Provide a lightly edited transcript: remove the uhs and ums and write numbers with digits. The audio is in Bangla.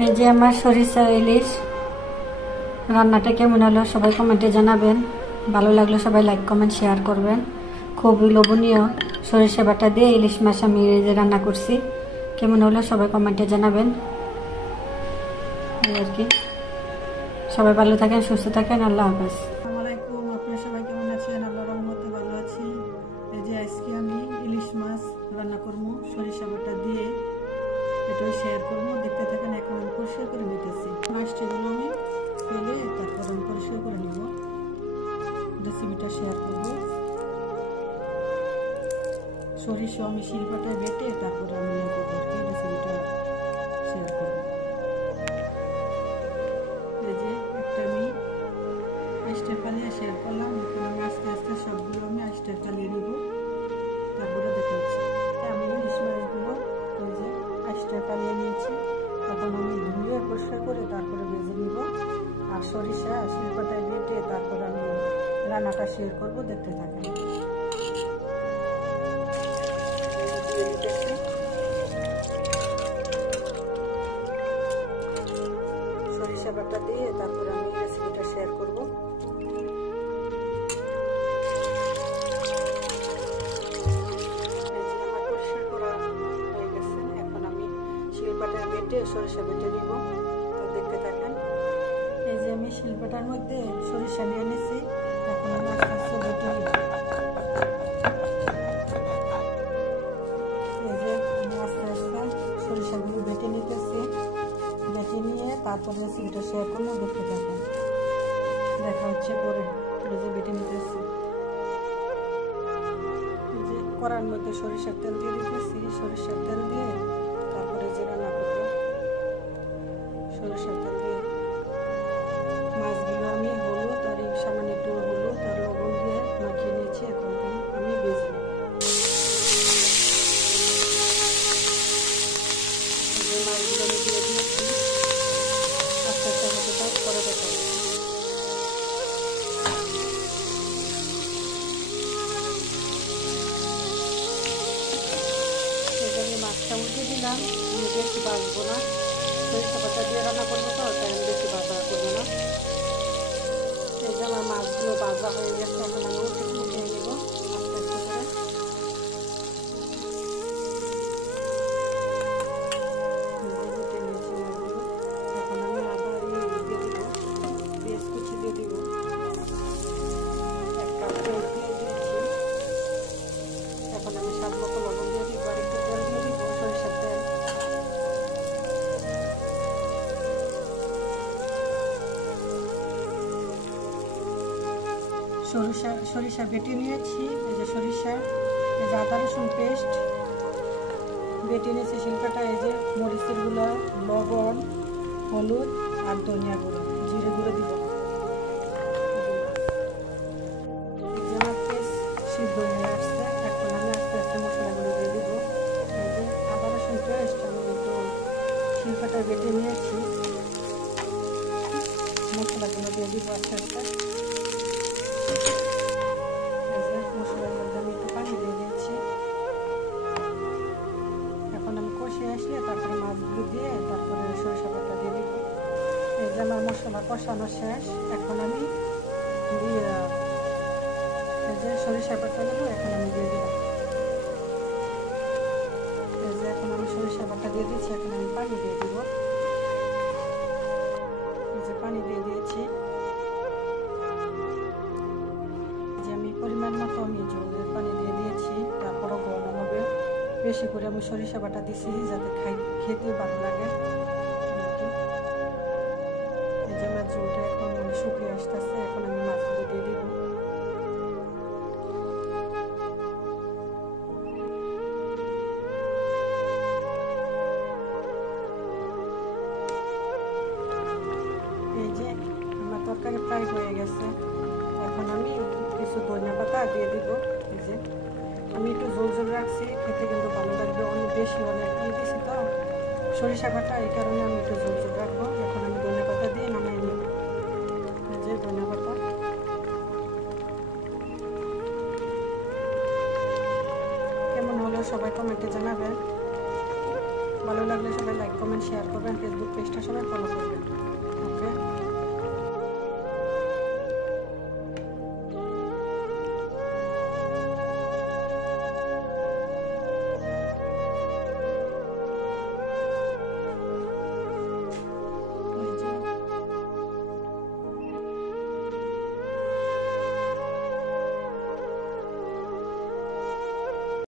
এই যে আমার সরিষা ইলিশ রান্নাটা কেমন হলো সবাই কমেন্টে জানাবেন। ভালো লাগলে সবাই লাইক কমেন্ট শেয়ার করবেন। খুবই লোভনীয় সরিষা বাটা দিয়ে ইলিশ মাছ আমি এই যে রান্না করছি। কেমন হলো সবাই কমেন্টে জানাবেন। এই আর কি, সবাই ভালো থাকেন, সুস্থ থাকেন। আল্লাহ হাফেজ। আসসালামু আলাইকুম, আপনারা সবাই কেমন আছেন? আল্লাহর রহমতে ভালো আছি। এই যে আজকে আমি ইলিশ মাছ রান্না করবো সরিষা বাটা দিয়ে, এটাই শেয়ার করবো, দেখতে থাকেন। এখন আমি পরিষ্কার করে নিতেছি মাছটিগুলো, আমি ফেলে তারপর আমি পরিষ্কার করে নেব, রেসিপিটা শেয়ার করবো। সরিষা আমি শিলপাটায় বেটে তারপরে আমি রেসিপিটা শেয়ার করবো। এই যে একটা আমি আইসটা ফালিয়ে শেয়ার করলাম। এখানে আমি আস্তে আস্তে সবগুলো আমি আইসটা ফালিয়ে নিব, তারপরে দেখা হচ্ছে। আমি ইলিশ মাছগুলো ওই যে আইসটা ফালিয়ে নিয়েছি। এখন আমি ধুয়ে পরিষ্কার করে তারপরে ভেজে নিব। আর সরিষা শিলপাটায় বেটে তারপরে আমি রান্নাটা শেয়ার করব, দেখতে থাকেন। সরিষা বাটা দিয়ে তারপরে আমি রেসিপিটা শেয়ার করব। আমার পরিষ্কার করা হয়ে গেছে। এখন আমি শিলপাটায় বেটে সরিষা বেটে নিব, দেখতে থাকেন। এই যে আমি শিলপাটার মধ্যে সরিষা নিয়ে নিয়েছি। এখন আমি আস্তে আস্তে বেটে নিব। এই যে আমি আস্তে আস্তে সরিষাগুলো বেটে নিতেছি। বেটে নিয়ে তারপরে রেসিপিটা শেয়ার করবো, দেখতে থাকেন। দেখা হচ্ছে পরে। এই যে বেটে নিতেছি। এই যে কড়ার মধ্যে সরিষার তেল দিয়ে দিতেছি। সরিষার তেল দিয়ে তারপরে যে রান্না করবো, সরিষার তেল দিয়ে মাছগুলো আমি হলুদ আর সামান্য একটু হলুদ আর লবণ দিয়ে মাখিয়ে নিয়েছি। এখন আমি ভেজে নেব। মাছগুলো আমি দিয়ে দিয়েছি। আস্তে আস্তে হতে করে দেখা হচ্ছে। আমি মাছটা উঠে দিলাম। আমি বেশি বাঁচবো না, সরিষা বাটা দিয়ে রান্না করবো তো, তাই আমি বেশি বাজা করবো না। এই যে আমার মাছগুলো বাজা হয়ে গেছে। এখন আমি উঠিয়ে নেব আস্তে আস্তে করে। উঠে নিয়েছি মাছগুলো। এখন আমি আদা দিয়ে দিব, পেঁয়াজ কুচি দিয়ে দিব। এক কাপ পেঁয়াজ দিয়ে দিচ্ছি। এখন আমি স্বাদ মতো লবণ দিয়ে দিব আর একটু তেল দিয়ে দিব, সরিষার তেল। সরিষা বেটে নিয়েছি। এই যে সরিষা, এই যে আদা রসুন পেস্ট বেটে নিয়েছি শিলপাটা। এই যে মরিচের গুঁড়া, লবণ, হলুদ আর ধনিয়া গুঁড়ো, জিরে গুঁড়ো দিব। এই যে আমার পেস্ট সিদ্ধ হয়ে আসছে। এখন আমি আস্তে আস্তে মশলাগুলো দিয়ে দিব। এই যে আদা রসুন পেস্ট আমি একটু শিলপাটায় বেটে নিয়েছি। মশলাগুলো দিয়ে দিব আস্তে আস্তে। মশলার মধ্যে আমি একটু পানি দিয়ে দিয়েছি। এখন আমি কষে আসলে তারপরে মাছগুলো দিয়ে তারপরে সরিষা বাটা দিয়ে দিব। এই যে আমার মশলা কষানো শেষ। এখন আমি এই যে সরিষা বাটাগুলো এখন আমি দিয়ে দিলাম। এই যে এখন আমি সরিষা বাটা দিয়ে দিচ্ছি। এখন আমি পানি দিয়ে দিব। এই যে পানি দিয়ে দিয়েছি। পরিমাণ মতো আমি জলের পানি দিয়ে দিয়েছি। তারপরও গরম হবে। বেশি করে আমি সরিষা বাটা দিছি যাতে খেতে ভালো লাগে। এই যে আমার ঝোলটা এখন মানে শুকিয়ে আসতেছে। এখন আমি মাছগুলো দিয়ে দিব। এই যে আমার তরকারি প্রায় হয়ে গেছে। এখন আমি কিছু ধনিয়া পাতা দিয়ে দিব। এই যে আমি একটু ঝোল ঝোল রাখছি, খেতে কিন্তু ভালো লাগবে। অনেক বেশি অনেক দিয়েছি তো সরিষা বাটা, এই কারণে আমি একটু ঝোল ঝোল রাখবো। এখন আমি ধনিয়া পাতা দিয়ে নামাই নিব। এই যে ধনিয়া পাতা। কেমন হলো সবাই কমেন্টে জানাবেন। ভালো লাগলে সবাই লাইক কমেন্ট শেয়ার করবেন, ফেসবুক পেজটা সবাই ফলো করবেন। ওকে।